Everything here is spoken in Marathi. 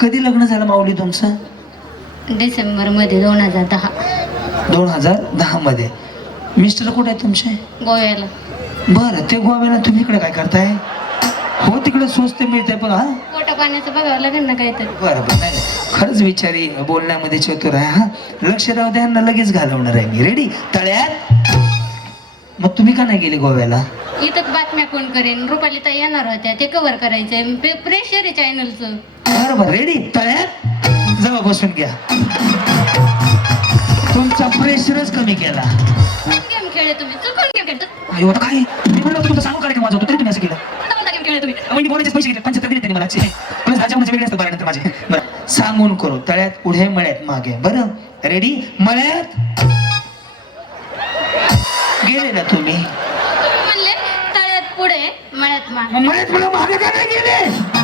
कधी लग्न झालं माऊली तुमचं? डिसेंबर मध्ये 2010. 2010 मध्ये. मिस्टर कुठे आहेत तुमचे? गोव्याला. बरं, ते गोव्याला, तुम्ही इकडे काय करताय? हो तिकडे स्वस्त मिळते पण हा. पोटा पाण्याचं बघावं लागेल ना काहीतरी. बरं बरं, नाही खरंच विचारी बोलण्यामध्ये चतुर आहे हा. लक्ष राहू द्या ना, लगेच घालवणार आहे मी. रेडी? तळ्यात. मग तुम्ही का नाही गेले गोव्याला? इथं बातम्या कोण करेन? रुपाली ताई येणार होत्या, ते कव्हर करायचंय. प्रेशर आहे चॅनलचं. बरोबर. रेडी? तळ्यात. जवळ बसून घ्या. तुमचा प्रेशरच कमी केला. गेम खेळले तुम्ही, चुकून गेम खेळतो. अयो काय मी म्हणलं होतं तुमचं सांगू कार्यक्रम माझा होतो, तरी तुम्ही असं केलं. कोणता गेम खेळले तुम्ही? मी बोलायचे पैसे घेतले, 75 दिले त्यांनी मला. प्लस भाज्यामध्ये वेगळे असतात बारानंतर माझे. बरं, सांगून करू. तळ्यात पुढे, मळ्यात मागे. बरं, रेडी? मळ्यात. गेले ना तुम्ही? म्हणले तळ्यात पुढे, मळ्यात मागे. मळ्यात मला मागे का नाही गेले?